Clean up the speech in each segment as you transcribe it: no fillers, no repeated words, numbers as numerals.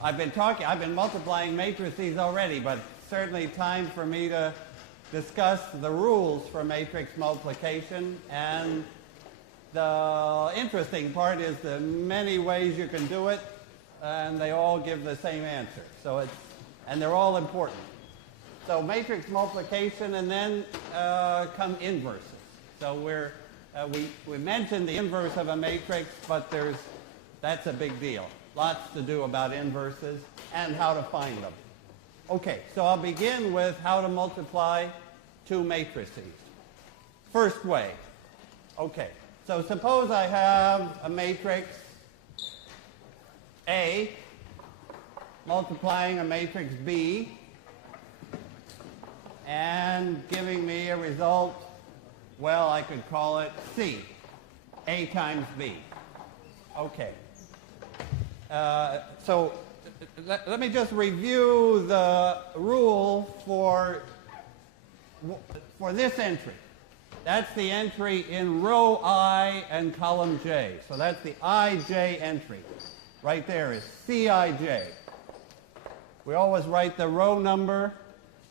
I've been multiplying matrices already, but certainly time for me to discuss the rules for matrix multiplication. And the interesting part is the many ways you can do it, and they all give the same answer. And they're all important. So matrix multiplication, and then come inverses. So we mentioned the inverse of a matrix, but that's a big deal. Lots to do about inverses and how to find them. Okay, so I'll begin with how to multiply two matrices. First way. Okay, so suppose I have a matrix A multiplying a matrix B and giving me a result, well, I could call it C, A times B. Okay. So let me just review the rule for this entry. That's the entry in row I and column J. So that's the IJ entry. Right there is CIJ. We always write the row number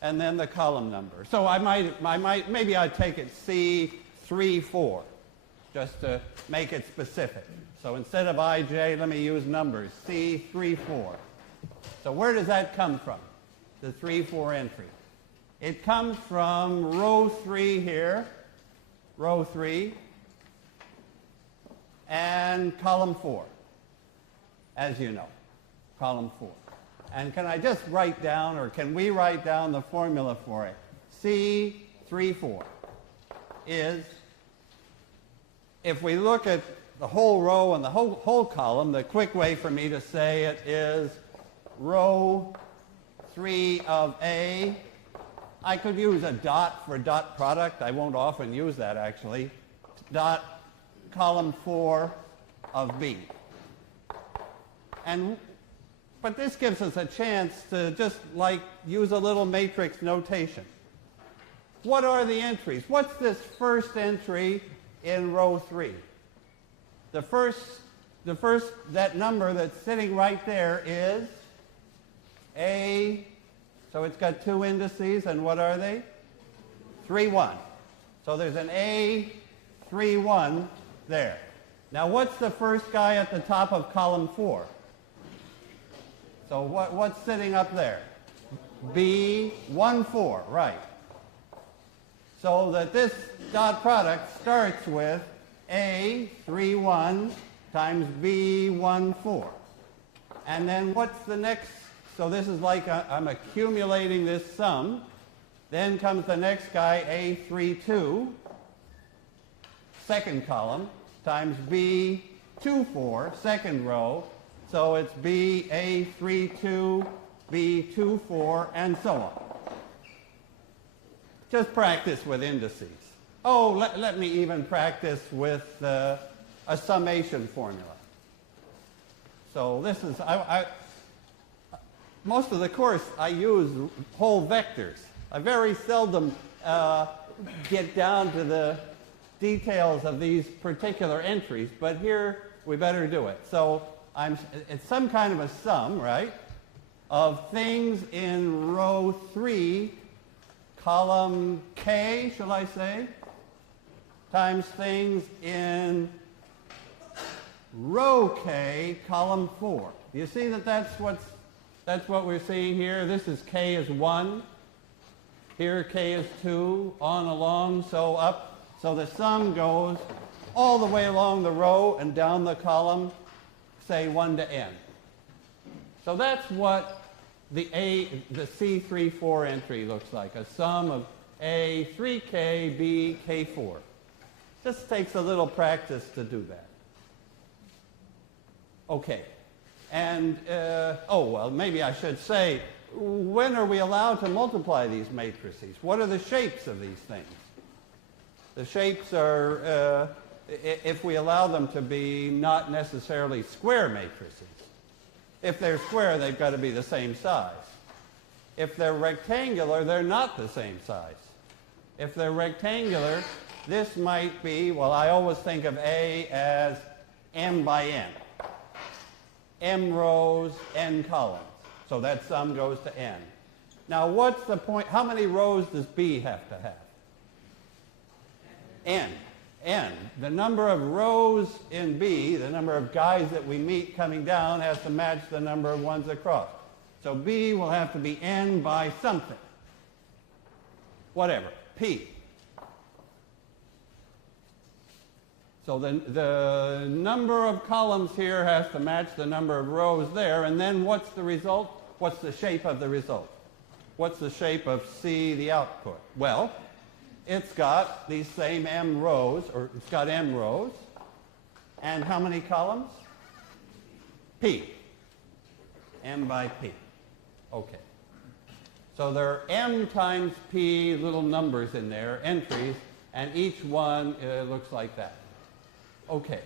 and then the column number. So maybe I'd take it C34 just to make it specific. So instead of IJ, let me use numbers, C34. So where does that come from, the 3-4 entry? It comes from row 3 here, row 3, and column 4, as you know, column 4. And can I just write down, or can we write down the formula for it? C34 is, if we look at the whole row and the whole column, the quick way for me to say it is row 3 of A. I could use a dot for dot product. I won't often use that, actually. Dot column 4 of B. But this gives us a chance to just use a little matrix notation. What are the entries? What's this first entry in row 3? That number that's sitting right there is A, so it's got two indices, and what are they? 3, 1. So there's an A, 3, 1 there. Now what's the first guy at the top of column 4? So what's sitting up there? B, 1, 4, right. So that this dot product starts with A, 3, 1 times B, 1, 4. And then what's the next? So this is like I'm accumulating this sum. Then comes the next guy, A, 3, 2, second column, times B, 2, 4, second row. So it's B, A, 3, 2, B, 2, 4, and so on. Just practice with indices. Oh, let me even practice with a summation formula. So this is, most of the course I use whole vectors. I very seldom get down to the details of these particular entries, but here we better do it. So it's some kind of a sum, right, of things in row 3, column K, shall I say, times things in row K, column 4. You see that that's what we're seeing here. This is K is 1. Here K is 2, on along, so up. So the sum goes all the way along the row and down the column, say 1 to n. So that's what the C34 entry looks like, a sum of A, 3K, B, K4. Just takes a little practice to do that. Okay. And, well, maybe I should say, when are we allowed to multiply these matrices? What are the shapes of these things? The shapes are, if we allow them to be not necessarily square matrices. If they're square, they've got to be the same size. If they're rectangular, they're not the same size. If they're rectangular, this might be, well, I always think of A as m by n. m rows, n columns. So that sum goes to n. Now what's the point? How many rows does B have to have? N. N. The number of rows in B, the number of guys that we meet coming down, has to match the number of ones across. So B will have to be n by something. Whatever. P. So the number of columns here has to match the number of rows there, and then what's the result? What's the shape of the result? What's the shape of C, the output? Well, it's got these same m rows, or it's got m rows, and how many columns? P. M by P. Okay. So there are m times P little numbers in there, entries, and each one looks like that. Okay.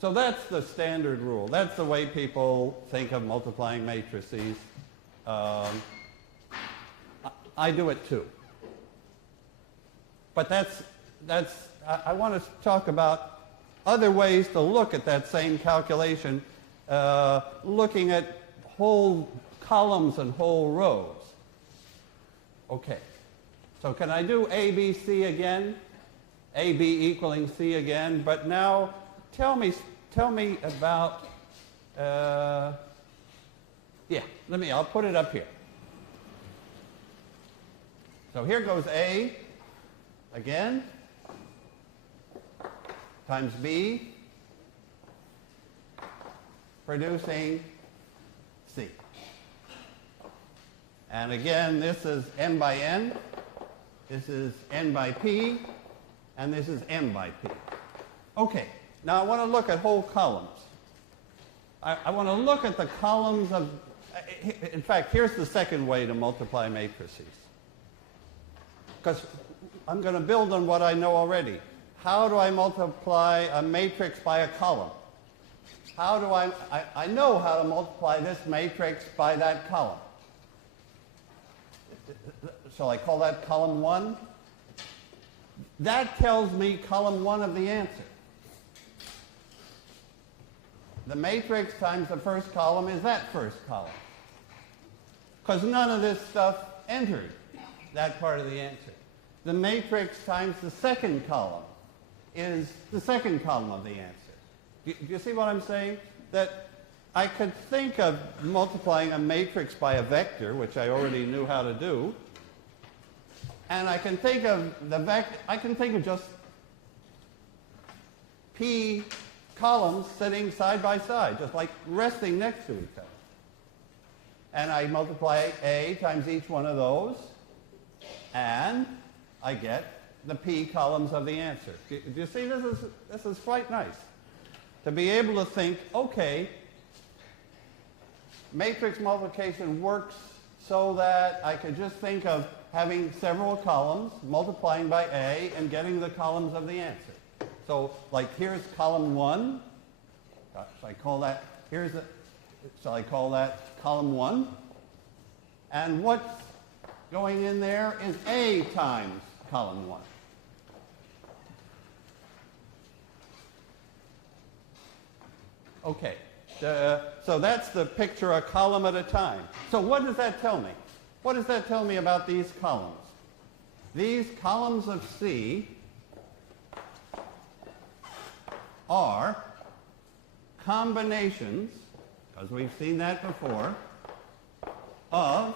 So that's the standard rule. That's the way people think of multiplying matrices. I do it too. But I want to talk about other ways to look at that same calculation, looking at whole columns and whole rows. Okay. So can I do A, B, C again? A, B equaling C again, but now tell me about, I'll put it up here. So here goes A again, times B, producing C. And again, this is n by n, this is n by P, and this is m by P. Okay, now I want to look at whole columns. I want to look at the columns of, in fact, here's the second way to multiply matrices. Because I'm going to build on what I know already. How do I multiply a matrix by a column? How do I know how to multiply this matrix by that column. Shall I call that column 1? That tells me column 1 of the answer. The matrix times the first column is that first column. Because none of this stuff entered that part of the answer. The matrix times the second column is the second column of the answer. Do you see what I'm saying? That I could think of multiplying a matrix by a vector, which I already knew how to do, and I can think of the vector, I can think of just P columns sitting side by side, just like resting next to each other. And I multiply A times each one of those, and I get the P columns of the answer. Do you see, this is quite nice. To be able to think, okay, matrix multiplication works so that I could just think of having several columns, multiplying by A, and getting the columns of the answer. So, like, here's column 1. Shall I call that, shall I call that column 1? And what's going in there is A times column 1. Okay, so that's the picture a column at a time. So what does that tell me? What does that tell me about these columns? These columns of C are combinations, because we've seen that before, of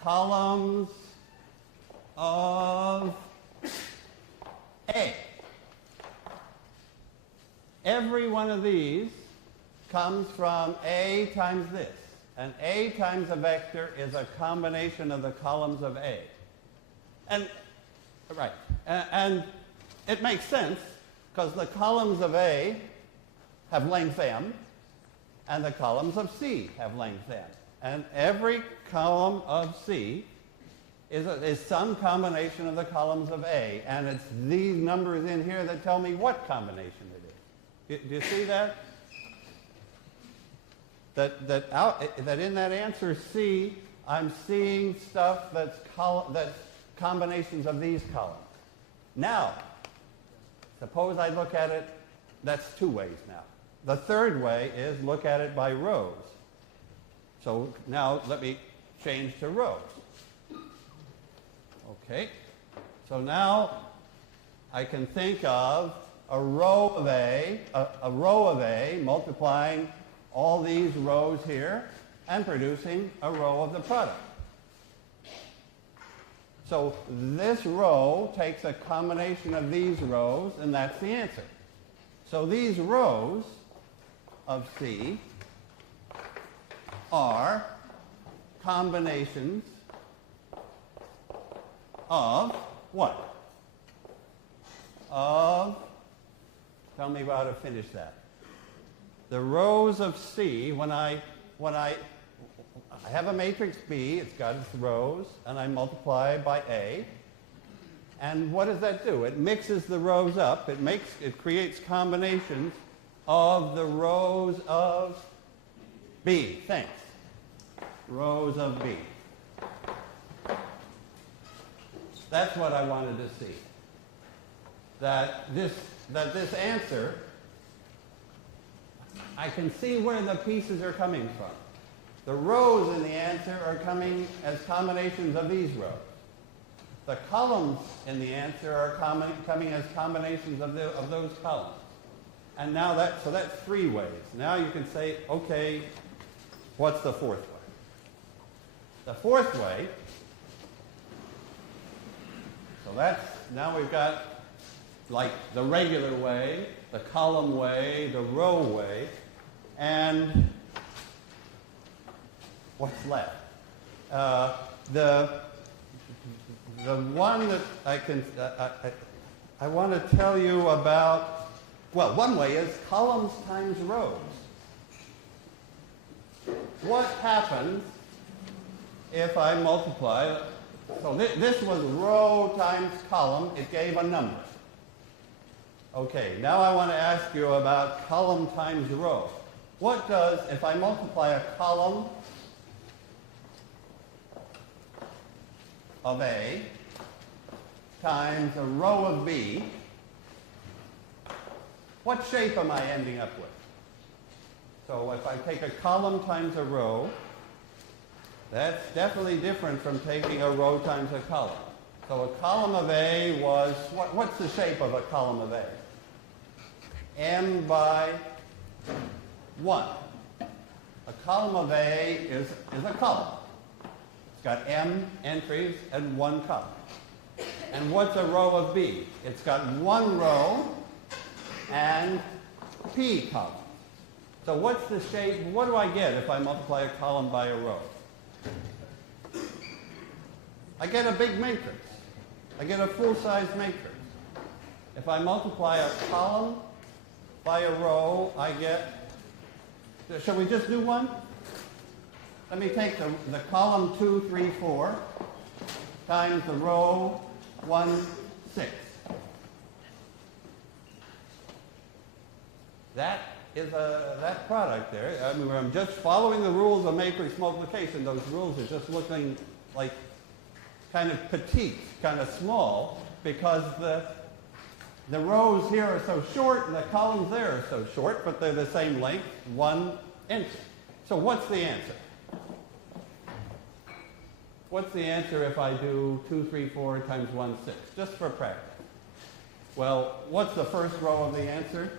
columns of A. Every one of these comes from A times this. And A times a vector is a combination of the columns of A. And, right, and it makes sense because the columns of A have length m, and the columns of C have length m. And every column of C is some combination of the columns of A. And it's these numbers in here that tell me what combination it is. Do you see that? That in that answer C, I'm seeing stuff that's combinations of these columns. Now, suppose I look at it, that's two ways now. the third way is look at it by rows. So now let me change to rows. Okay. So now I can think of a row of A multiplying all these rows here and producing a row of the product. So this row takes a combination of these rows, and that's the answer. So these rows of C are combinations of what? Of, tell me how to finish that. The rows of C, when I have a matrix B, it's got its rows, and I multiply by A. And what does that do? It mixes the rows up. It creates combinations of the rows of B. Thanks. Rows of B. That's what I wanted to see. That this answer, I can see where the pieces are coming from. The rows in the answer are coming as combinations of these rows. The columns in the answer are coming as combinations of those columns. And now so that's three ways. Now you can say, okay, what's the fourth way? The fourth way, so now we've got like the regular way, the column way, the row way, and what's left? The one that I want to tell you about, well, one way is columns times rows. What happens if I multiply? So this was row times column. It gave a number. Okay, now I want to ask you about column times row. What does, if I multiply a column of A times a row of B, what shape am I ending up with? So if I take a column times a row, that's definitely different from taking a row times a column. So a column of A was, what's the shape of a column of A? M by 1. A column of A is a column. It's got M entries and one column. And what's a row of B? It's got one row and P columns. So what's the shape? What do I get if I multiply a column by a row? I get a big matrix. I get a full-size matrix. If I multiply a column by a row, I get, shall we just do one? Let me take the column 2, 3, 4 times the row 1, 6. That is that product there. I mean, I'm just following the rules of matrix multiplication. Those rules are just looking like kind of petite, kind of small, because the rows here are so short and the columns there are so short, but they're the same length, 1 inch. So what's the answer? What's the answer if I do 2, 3, 4 times 1, 6, just for practice? Well, what's the first row of the answer?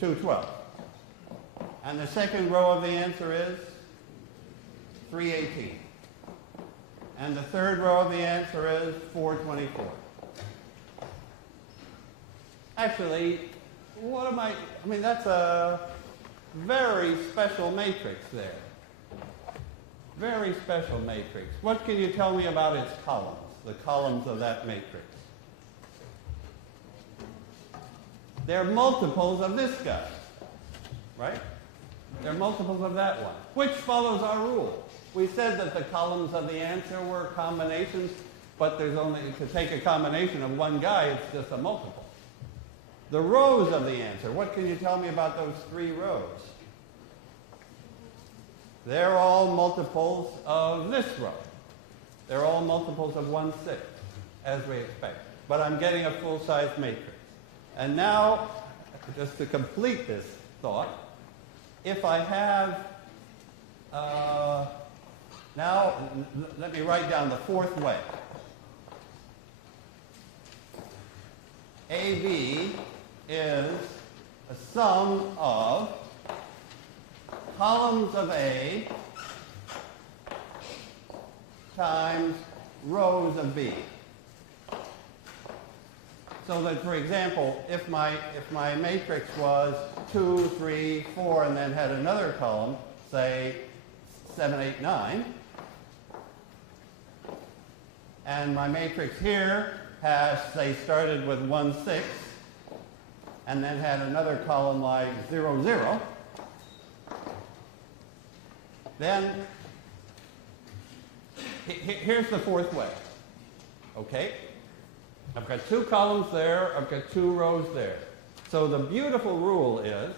212. And the second row of the answer is 318. And the third row of the answer is 424. Actually, I mean, that's a very special matrix there. Very special matrix. What can you tell me about its columns, the columns of that matrix? They're multiples of this guy, right? They're multiples of that one, which follows our rule. We said that the columns of the answer were combinations, but there's only, to take a combination of one guy, it's just a multiple. The rows of the answer, what can you tell me about those three rows? They're all multiples of this row. They're all multiples of 1/6, as we expect. But I'm getting a full-size matrix. And now, just to complete this thought, if I have, now let me write down the fourth way. AB is a sum of columns of A times rows of B. So that, for example, if my matrix was 2, 3, 4, and then had another column, say 7, 8, 9, and my matrix here has, say, started with 1, 6, and then had another column like 0, 0, then here's the fourth way. Okay? I've got 2 columns there, I've got 2 rows there. So the beautiful rule is,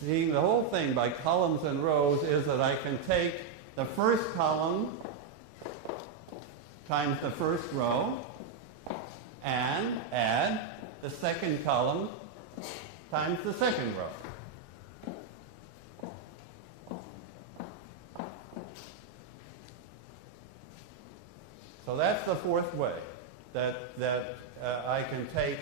seeing the whole thing by columns and rows, is that I can take the first column times the first row and add the second column times the second row. So that's the fourth way, that I can take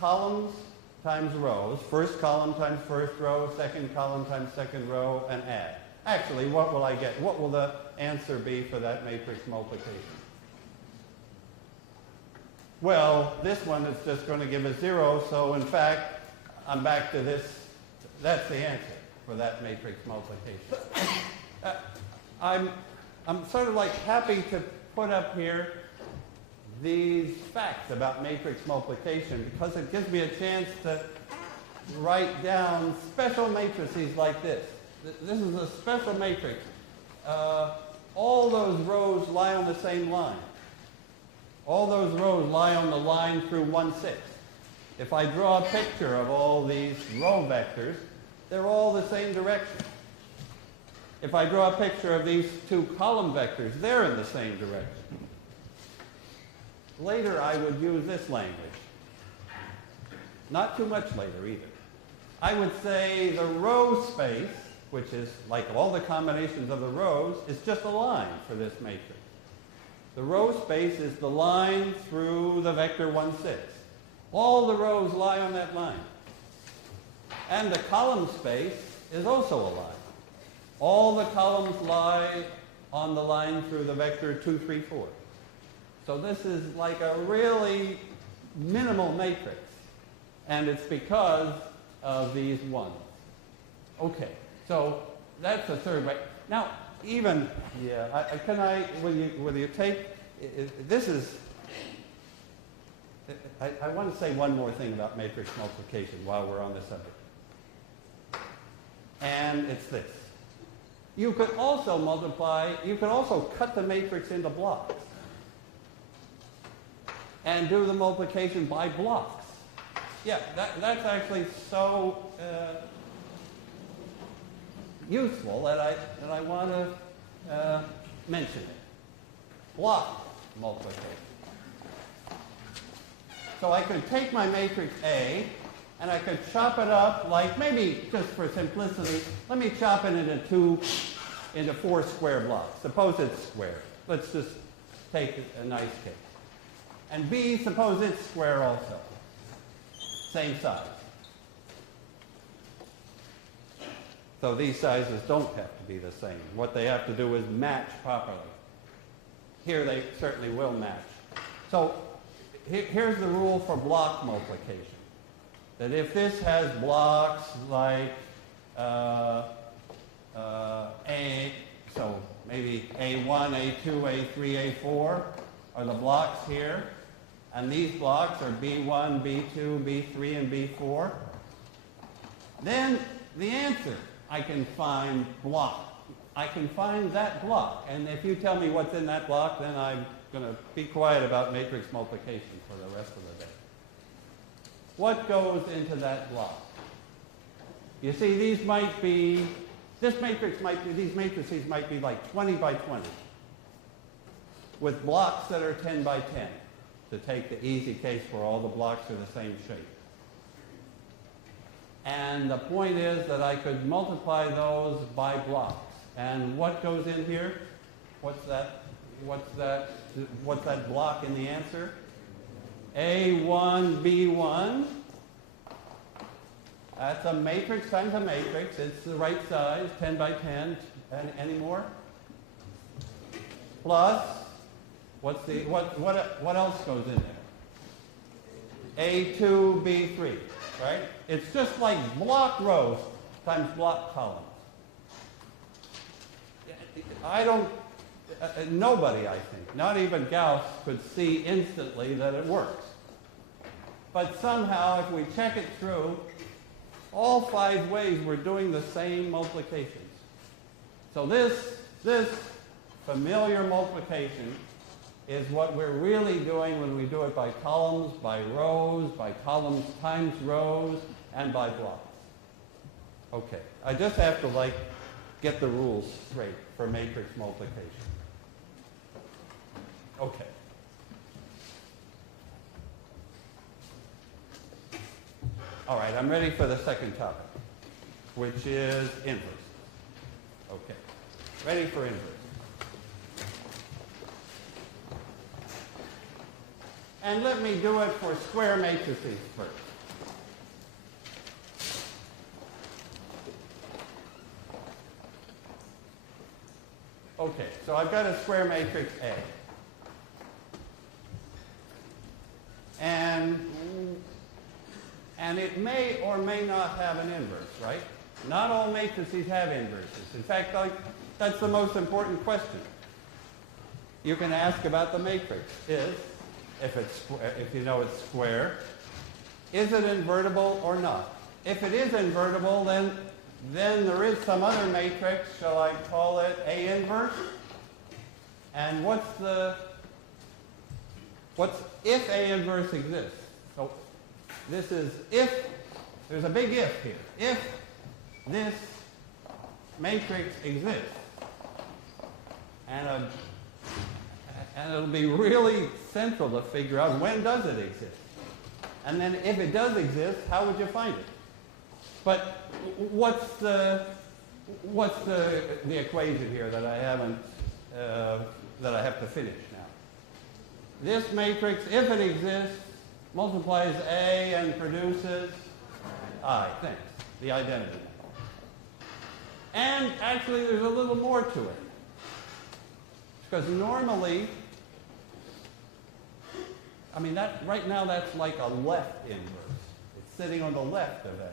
columns times rows, first column times first row, second column times second row, and add. Actually, what will I get? What will the answer be for that matrix multiplication? Well, this one is just going to give a 0, so in fact, I'm back to this. That's the answer for that matrix multiplication. I'm sort of like happy to put up here these facts about matrix multiplication because it gives me a chance to write down special matrices like this. This is a special matrix. All those rows lie on the same line. All those rows lie on the line through 1, 6. If I draw a picture of all these row vectors, they're all the same direction. If I draw a picture of these 2 column vectors, they're in the same direction. Later, I would use this language. Not too much later either. I would say the row space, which is like all the combinations of the rows, is just a line for this matrix. The row space is the line through the vector 1, 6. All the rows lie on that line. And the column space is also a line. All the columns lie on the line through the vector 2, 3, 4. So this is like a really minimal matrix. And it's because of these ones. Okay, so that's the third way. Now, even, will you take, this is, I want to say one more thing about matrix multiplication while we're on the subject. And it's this. You could also multiply, you could also cut the matrix into blocks and do the multiplication by blocks. Yeah, that's actually so useful that I want to mention it. Block multiplication. So I could take my matrix A and I could chop it up like, maybe just for simplicity, let me chop it into 4 square blocks. Suppose it's square. Let's just take a nice case. And B, suppose it's square also. Same size. So these sizes don't have to be the same. What they have to do is match properly. Here they certainly will match. So here's the rule for block multiplication. That if this has blocks like A, so maybe A1, A2, A3, A4 are the blocks here, and these blocks are B1, B2, B3, and B4, then the answer I can find block. I can find that block, and if you tell me what's in that block, then I'm going to be quiet about matrix multiplication for the rest of the day. What goes into that block? You see, these matrices might be like 20 by 20 with blocks that are 10 by 10 to take the easy case where all the blocks are the same shape. And the point is that I could multiply those by blocks. And what goes in here? What's that block in the answer? A1, B1. That's a matrix times a matrix. It's the right size, 10 by 10. Any more? Plus, what else goes in there? A2, B3, right? It's just like block rows times block columns. Nobody, I think, not even Gauss, could see instantly that it works. But somehow, if we check it through, all 5 ways we're doing the same multiplications. So this familiar multiplication is what we're really doing when we do it by columns, by columns times rows, and by blocks. Okay, I just have to get the rules straight for matrix multiplication. Okay. All right, I'm ready for the second topic, which is inverse. Okay, ready for inverse. And let me do it for square matrices first. Okay, so I've got a square matrix A. And it may or may not have an inverse, right? Not all matrices have inverses. In fact, that's the most important question you can ask about the matrix is, if you know it's square, is it invertible or not? If it is invertible, then there is some other matrix, shall I call it A inverse? And what's if A inverse exists? So this is if, there's a big if here. If this matrix exists, and it'll be really central to figure out when does it exist. And then if it does exist, how would you find it? But what's the equation here that I haven't that I have to finish now? This matrix, if it exists, multiplies A and produces I, thanks, the identity. And actually there's a little more to it. Because normally, I mean, right now that's like a left inverse. It's sitting on the left of A.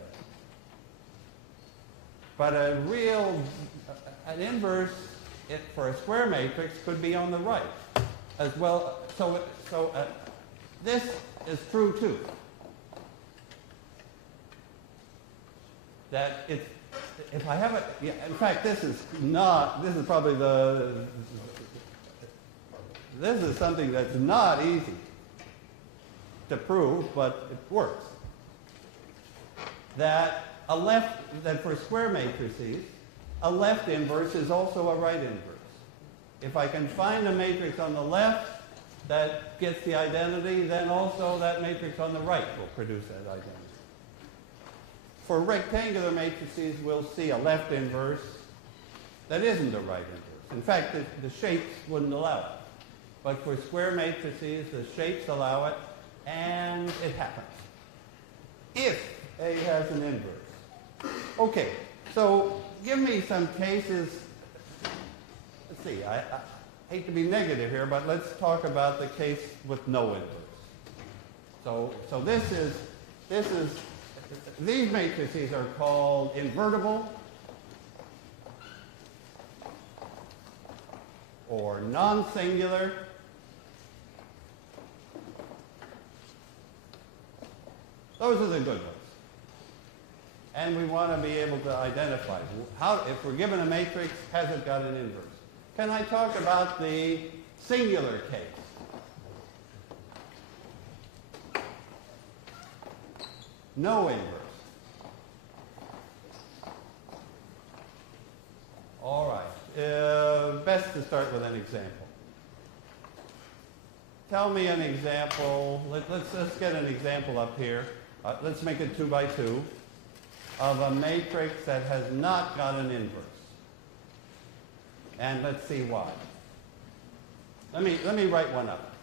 But an inverse for a square matrix could be on the right as well. So this is true too. That if I have it, yeah, in fact, this is something that's not easy to prove, but it works. That for square matrices, a left inverse is also a right inverse. If I can find a matrix on the left that gets the identity, then also that matrix on the right will produce that identity. For rectangular matrices, we'll see a left inverse that isn't a right inverse. In fact, the shapes wouldn't allow it. But for square matrices, the shapes allow it, and it happens. If A has an inverse. Okay, so give me some cases. Let's see, I hate to be negative here, but let's talk about the case with no inverse. So these matrices are called invertible or non-singular. Those are the good ones. And we want to be able to identify if we're given a matrix, has it got an inverse? Can I talk about the singular case? No inverse. All right. Best to start with an example. Tell me an example. Let's get an example up here. Let's make it 2 by 2. of a matrix that has not got an inverse. And let's see why. Let me write one up.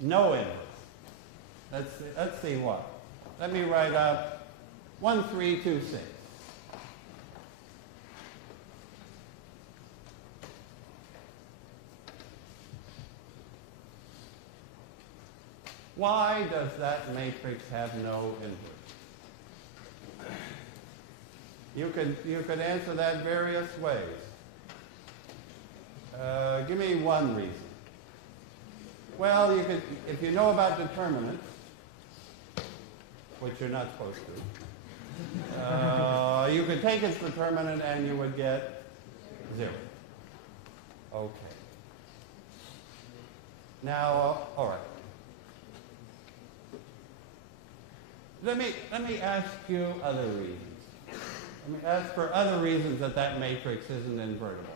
No inverse. Let's see why. Let me write up 1, 3, 2, 6. Why does that matrix have no inverse? You could answer that various ways. Give me one reason. Well, you could, if you know about determinants, which you're not supposed to, you could take its determinant and you would get 0. Okay. Now, all right. Let me ask you other reasons. Let me ask for other reasons that that matrix isn't invertible.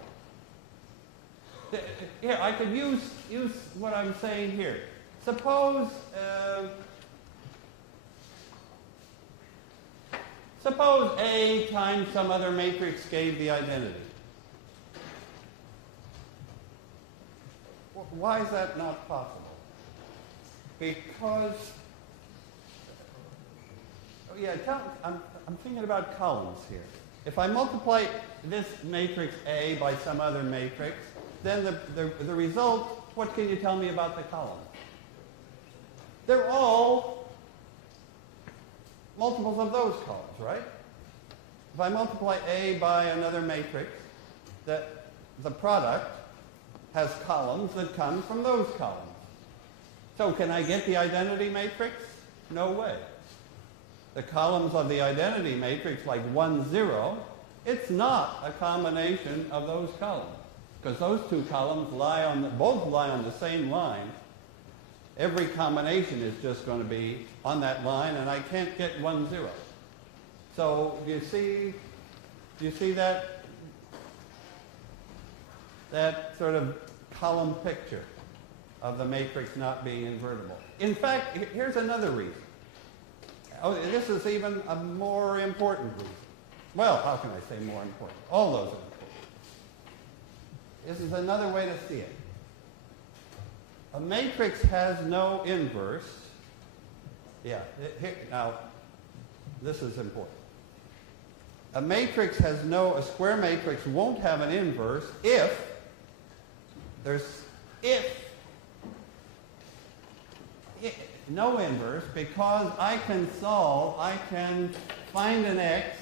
Here, I could use what I'm saying here. Suppose A times some other matrix gave the identity. Why is that not possible? Because, oh yeah, I'm thinking about columns here. If I multiply this matrix A by some other matrix, then the result, what can you tell me about the column? They're all multiples of those columns, right? If I multiply A by another matrix, the product has columns that come from those columns. So can I get the identity matrix? No way. The columns of the identity matrix, like 1, 0, it's not a combination of those columns. Because those two columns both lie on the same line. Every combination is just going to be on that line, and I can't get 1, 0. So do you see that sort of column picture of the matrix not being invertible? In fact, here's another reason. Oh, this is even a more important reason. Well, how can I say more important? All those are important. This is another way to see it. A matrix has no inverse. Yeah, now, this is important. A square matrix won't have an inverse if no inverse, because I can find an x,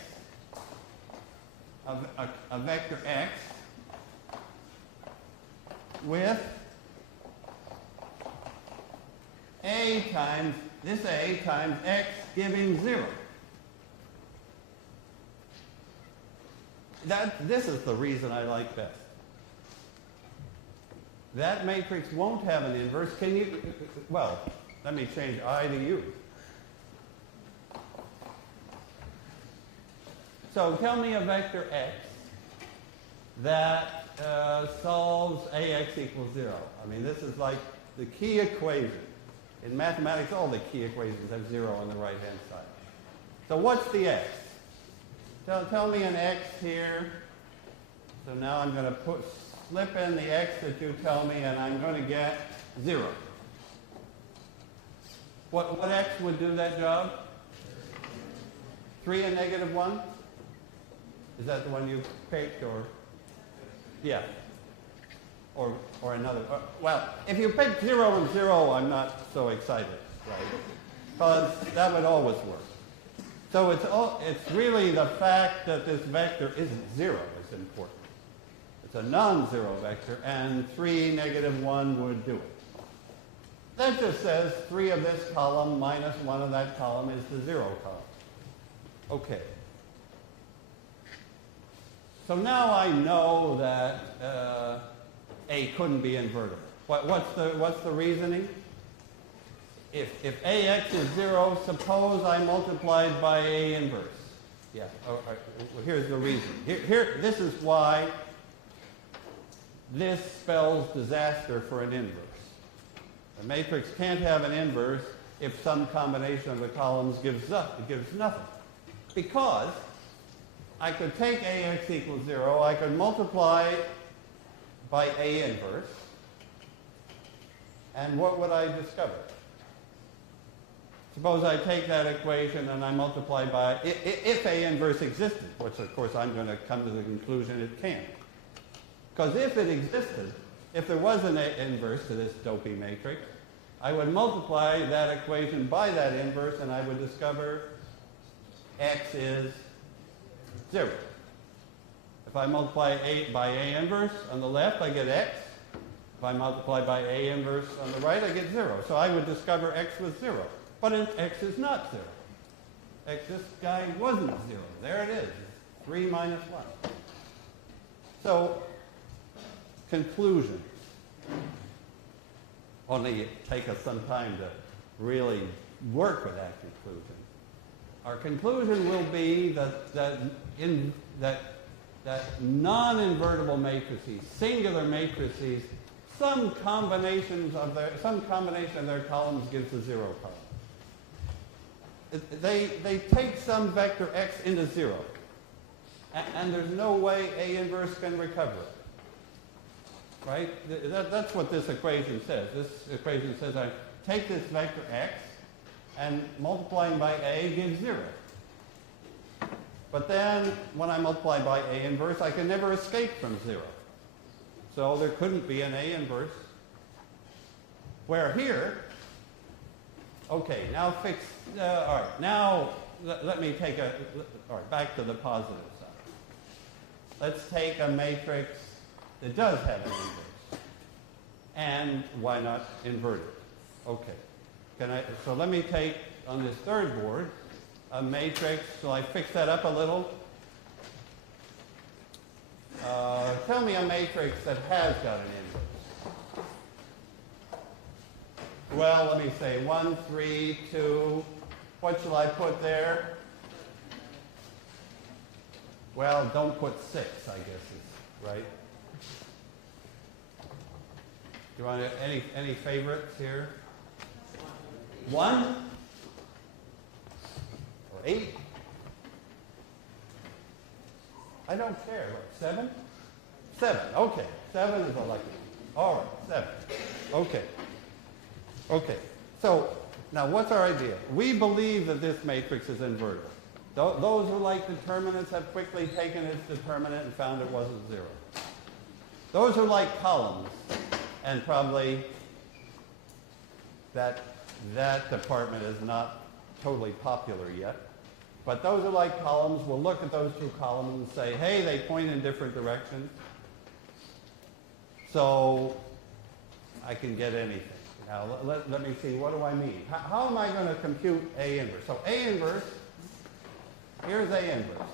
a vector x, with A times x giving 0. This is the reason I like best. That matrix won't have an inverse. Well, let me change I to U. So tell me a vector x that solves AX equals 0. I mean, this is like the key equation. In mathematics, all the key equations have 0 on the right-hand side. So what's the x? Tell me an x here. So now I'm going to slip in the x that you tell me, and I'm going to get 0. What x would do that job? 3 and negative 1? Is that the one you picked, or? Yeah. Or another. Well, if you pick 0 and 0, I'm not so excited, right? Because that would always work. So it's really the fact that this vector isn't 0 is important. It's a non-zero vector, and 3, negative 1 would do it. That just says 3 of this column minus 1 of that column is the 0 column. Okay. So now I know that A couldn't be invertible. What's the reasoning? If AX is 0, suppose I multiplied by A inverse. Yeah, well, here's the reason. This is why this spells disaster for an inverse. A matrix can't have an inverse if some combination of the columns gives nothing. because I could take AX equals 0, I could multiply by A inverse, and what would I discover? Suppose I take that equation and I multiply by, if A inverse existed, which of course I'm going to come to the conclusion it can't. Because if it existed, if there was an A inverse to this dopey matrix, I would multiply that equation by that inverse and I would discover X is 0. If I multiply A by A inverse on the left, I get X. If I multiply by A inverse on the right, I get 0. So I would discover X was 0. But X is not 0. This guy wasn't 0. There it is. 3 minus 1. So, conclusion. Only it takes us some time to really work with that conclusion. Our conclusion will be that non-invertible matrices, singular matrices, some combination of their columns gives a 0 column. They take some vector x into 0, and there's no way A inverse can recover it. Right? That's what this equation says. This equation says I take this vector x, and multiplying by A gives 0. But then, when I multiply by A inverse, I can never escape from 0. So there couldn't be an A inverse. Where here, okay, now fix, all right, now let me take all right, back to the positive side. Let's take a matrix that does have an inverse. And why not invert it? Okay. So let me take, on this third board, a matrix. So I fix that up a little. Tell me a matrix that has got an inverse. Well, let me say 1, 3, 2. What shall I put there? Well, don't put 6, I guess is right. Do you want any favorites here? 1? Or 8? I don't care. What, 7? 7. Okay. 7 is a lucky one. All right. 7. Okay. Okay. So now what's our idea? We believe that this matrix is invertible. Those who like determinants have quickly taken its determinant and found it wasn't 0. Those who like columns, and probably that department is not totally popular yet, but those who like columns will look at those two columns and say, hey, they point in different directions, so I can get anything. Now, let me see, what do I mean? How am I going to compute A inverse? So A inverse, here's A inverse,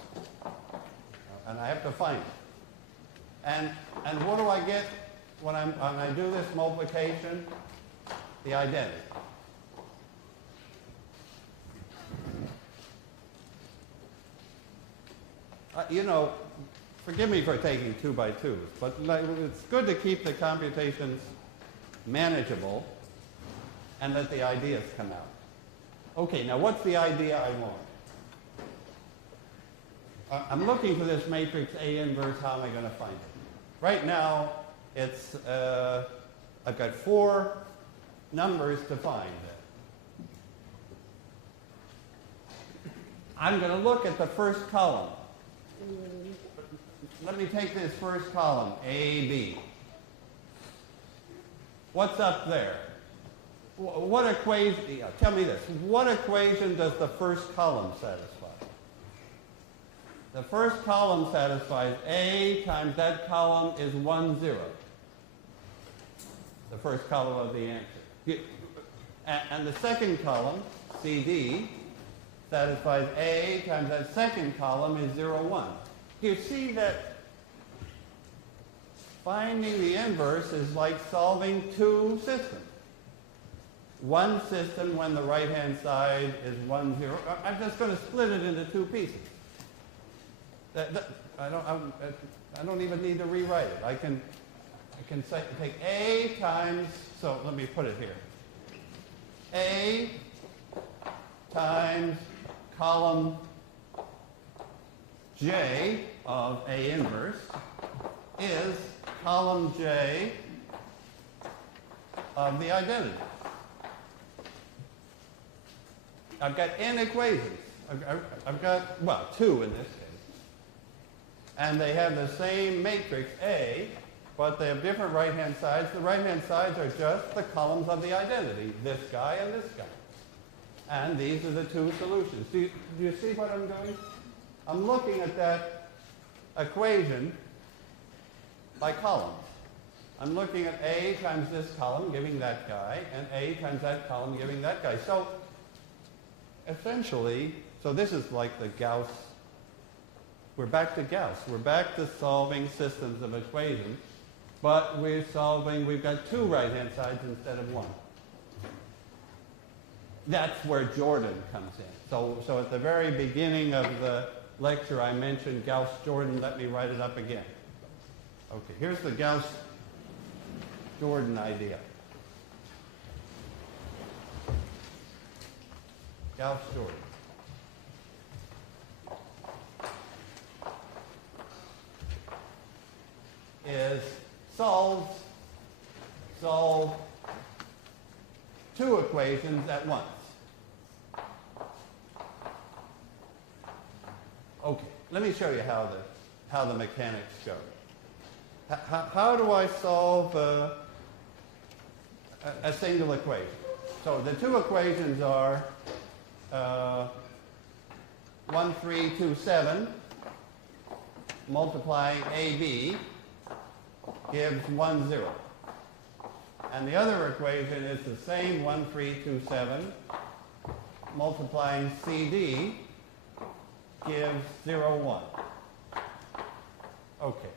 and I have to find it. And what do I get when I do this multiplication? The identity. You know, forgive me for taking 2 by 2s, but it's good to keep the computations manageable and let the ideas come out. Okay, now what's the idea I want? I'm looking for this matrix A inverse. How am I going to find it? Right now, it's I've got 4 numbers to find. I'm going to look at the first column. Let me take this first column, A, B. What's up there? What equation, tell me this, what equation does the first column satisfy? The first column satisfies A times that column is 1, 0. The first column of the answer. And the second column, CD, satisfies A times that second column is 0, 1. You see that finding the inverse is like solving 2 systems. One system when the right-hand side is 1, 0. I'm just going to split it into 2 pieces. I don't even need to rewrite it. I can say, take A times, so let me put it here. A times column J of A inverse is column J of the identity. I've got n equations. I've got, well, 2 in this case. And they have the same matrix A, but they have different right-hand sides. The right-hand sides are just the columns of the identity, this guy and this guy. And these are the 2 solutions. Do you see what I'm doing? I'm looking at that equation by columns. I'm looking at A times this column, giving that guy, and A times that column, giving that guy. So essentially, so this is like the Gauss. We're back to Gauss. We're back to solving systems of equations, but we've got 2 right-hand sides instead of 1. That's where Jordan comes in. So at the very beginning of the lecture, I mentioned Gauss-Jordan. Let me write it up again. Okay, here's the Gauss-Jordan idea. Gauss-Jordan. Is solve 2 equations at once. Okay, let me show you how the mechanics go. How do I solve a single equation? So the 2 equations are 1, 3, 2, 7 multiplying AB gives 1, 0. And the other equation is the same 1, 3, 2, 7 multiplying CD gives 0, 1. Okay.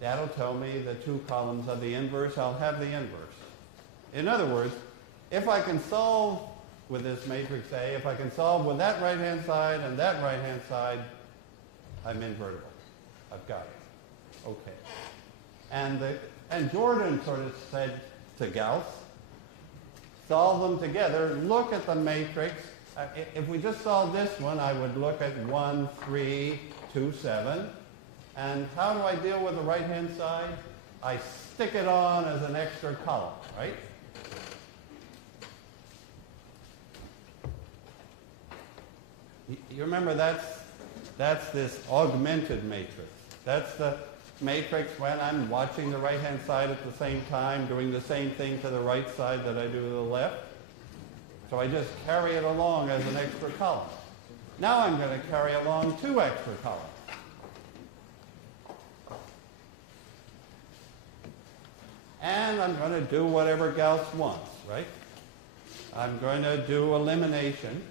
That'll tell me the 2 columns of the inverse. I'll have the inverse. In other words, if I can solve with this matrix A, if I can solve with that right-hand side and that right-hand side, I'm invertible. I've got it. Okay. And Jordan sort of said to Gauss, solve them together. Look at the matrix. If we just solve this one, I would look at 1, 3, 2, 7. And how do I deal with the right-hand side? I stick it on as an extra column, right? You remember that's this augmented matrix. That's the matrix when I'm watching the right-hand side at the same time, doing the same thing to the right side that I do to the left. So I just carry it along as an extra column. Now I'm going to carry along 2 extra columns. And I'm going to do whatever Gauss wants, right? I'm going to do elimination.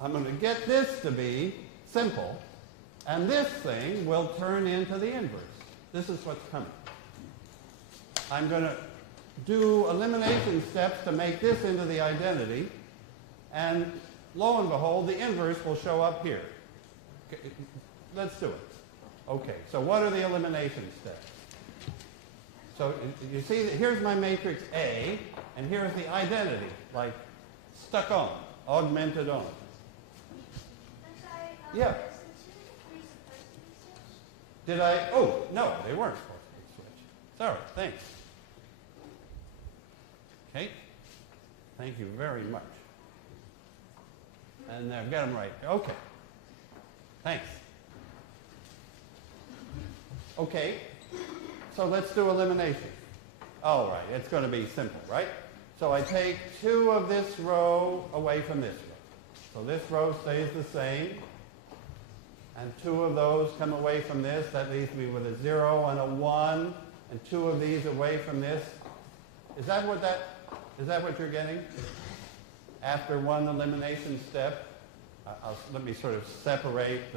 I'm going to get this to be simple, and this thing will turn into the inverse. This is what's coming. I'm going to do elimination steps to make this into the identity, and lo and behold, the inverse will show up here. Okay, let's do it. Okay, so what are the elimination steps? So you see, here's my matrix A, and here's the identity, like stuck on, augmented on. Yeah. Did I? Oh, no, they weren't supposed to be switched. Sorry, thanks. Okay. Thank you very much. And I've got them right. Okay. Thanks. Okay. So let's do elimination. All right, it's going to be simple, right? So I take 2 of this row away from this row. So this row stays the same. And 2 of those come away from this. That leaves me with a 0 and a 1. And 2 of these away from this. Is that what you're getting? After 1 elimination step, let me sort of separate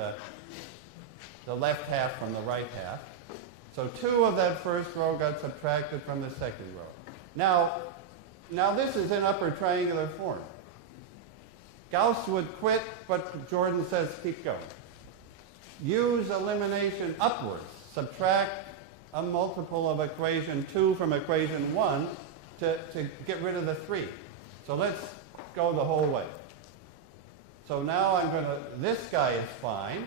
the left half from the right half. So 2 of that first row got subtracted from the second row. Now this is in upper triangular form. Gauss would quit, but Jordan says keep going. Use elimination upwards. Subtract a multiple of equation 2 from equation 1 to get rid of the 3. So let's go the whole way. So now I'm going to, this guy is fine.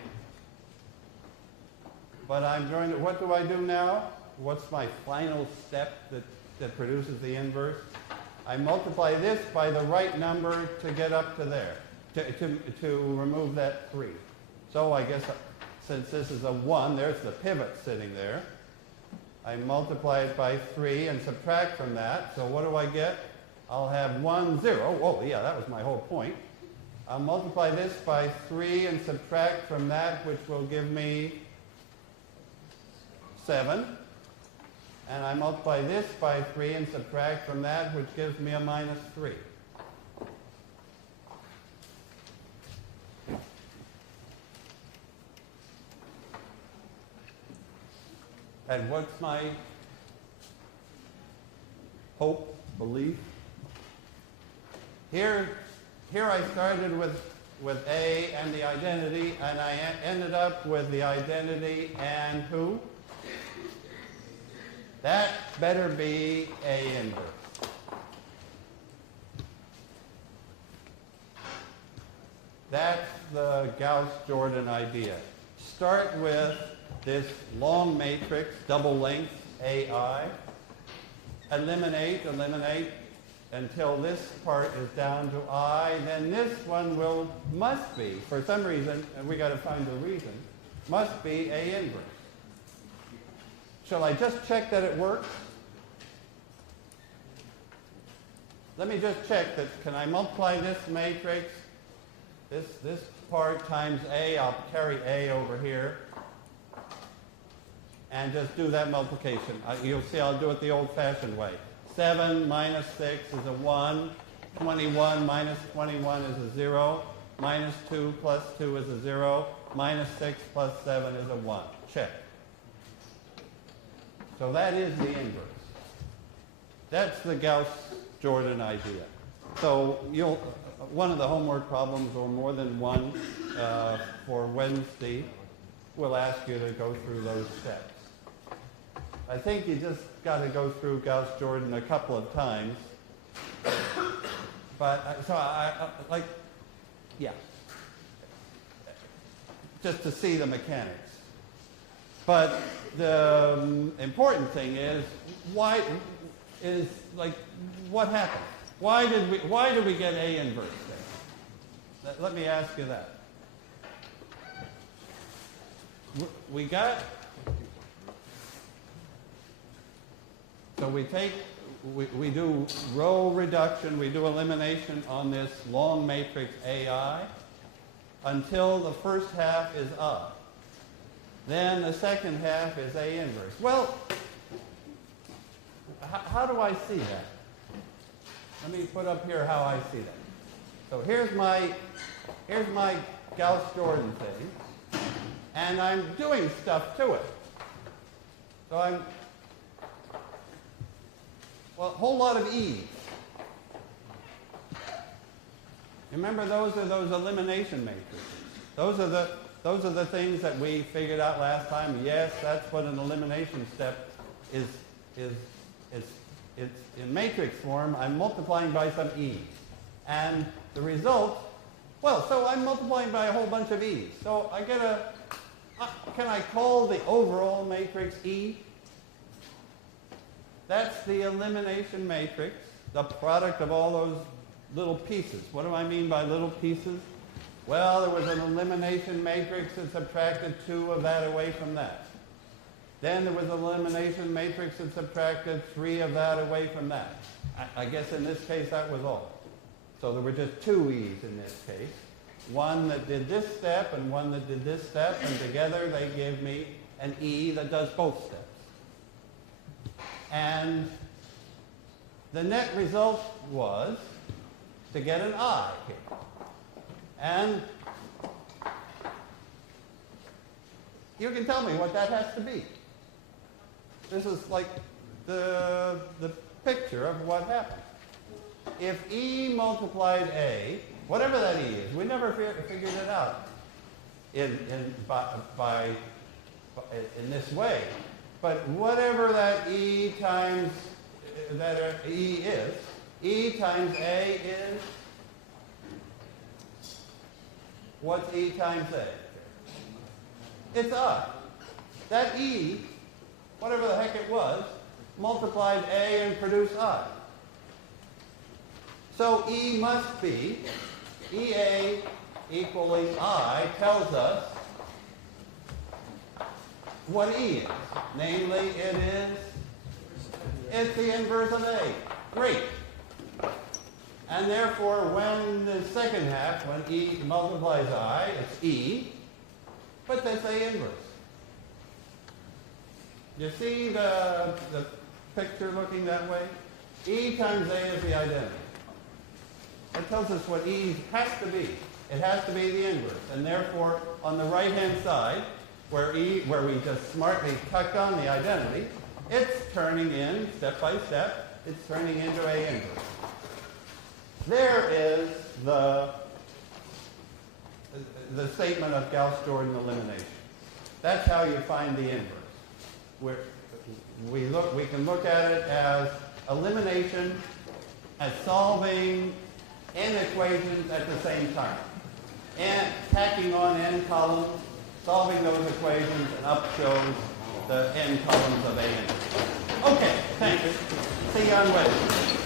But I'm going to, what do I do now? What's my final step that produces the inverse? I multiply this by the right number to get up to there, to remove that 3. So I guess since this is a 1, there's the pivot sitting there. I multiply it by 3 and subtract from that. So what do I get? I'll have 1, 0. Oh, yeah, that was my whole point. I'll multiply this by 3 and subtract from that, which will give me 7. And I multiply this by 3 and subtract from that, which gives me a minus 3. And what's my hope, belief? Here I started with A and the identity, and I ended up with the identity and who? That better be A inverse. That's the Gauss-Jordan idea. Start with this long matrix, double length AI. Eliminate until this part is down to I. Then this one must be, for some reason, and we got to find the reason, must be A inverse. Shall I just check that it works? Let me just check that. Can I multiply this matrix, this part times A? I'll carry A over here and just do that multiplication. You'll see I'll do it the old-fashioned way. 7 minus 6 is a 1. 21 minus 21 is a 0. Minus 2 plus 2 is a 0. Minus 6 plus 7 is a 1. Check. So that is the inverse. That's the Gauss-Jordan idea. So one of the homework problems, or more than one, for Wednesday, will ask you to go through those steps. I think you just got to go through Gauss-Jordan a couple of times. But so I yeah, just to see the mechanics. But the important thing is what happened? Why did we get A inverse there? Let me ask you that. So we do row reduction, we do elimination on this long matrix AI until the first half is I. Then the second half is A inverse. Well, how do I see that? Let me put up here how I see that. So here's my Gauss-Jordan thing, and I'm doing stuff to it. So a whole lot of E's. Remember, those are those elimination matrices. Those are the things that we figured out last time. Yes, that's what an elimination step is. It's in matrix form. I'm multiplying by some E's. And the result, well, so I'm multiplying by a whole bunch of E's. So I get can I call the overall matrix E? That's the elimination matrix, the product of all those little pieces. What do I mean by little pieces? Well, there was an elimination matrix that subtracted 2 of that away from that. Then there was an elimination matrix that subtracted 3 of that away from that. I guess in this case that was all. So there were just 2 E's in this case. One that did this step and one that did this step, and together they gave me an E that does both steps. And the net result was to get an I here. And you can tell me what that has to be. This is like the picture of what happened. If E multiplied A, whatever that E is, we never figured it out in this way. But whatever that E times E is, E times A is What's E times A? It's I. That E, whatever the heck it was, multiplied A and produced I. So E must be EA equaling I tells us what E is. Namely, it's the inverse of A. Great. And therefore, when the second half, when E multiplies I, it's E, but that's A inverse. You see the picture looking that way? E times A is the identity. It tells us what E has to be. It has to be the inverse. And therefore, on the right-hand side, where we just smartly tucked on the identity, it's turning in, step by step, it's turning into A inverse. There is the statement of Gauss-Jordan elimination. That's how you find the inverse. We can look at it as elimination, as solving n equations at the same time. And tacking on n columns, solving those equations, and up shows the n columns of A inverse. Okay, thanks. See you on Wednesday.